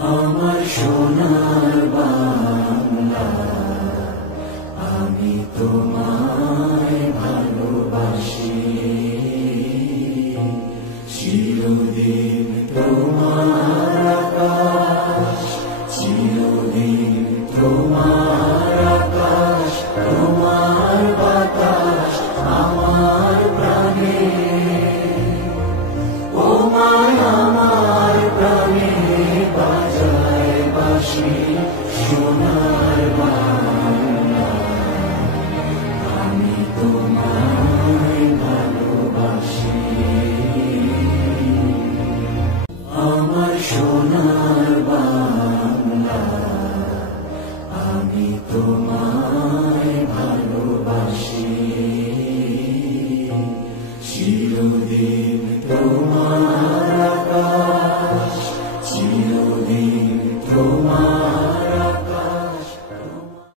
আমার সোনার বাংলা, আমি তোমায় ভালোবাসি। চিরদিন তোমার আকাশ, চিরদিন তোমার আকাশ, তোমার বাতাস আমার প্রাণে। ও মায় আমার প্রাণে বাজায় বাঁশি সোনার বাংলা, আমি তোমায় ভালোবাসি। আমার সোনার বাংলা, আমি তোমায় ভালোবাসি। চিরদিন তোমার আকাশ, চিরদিন তোমার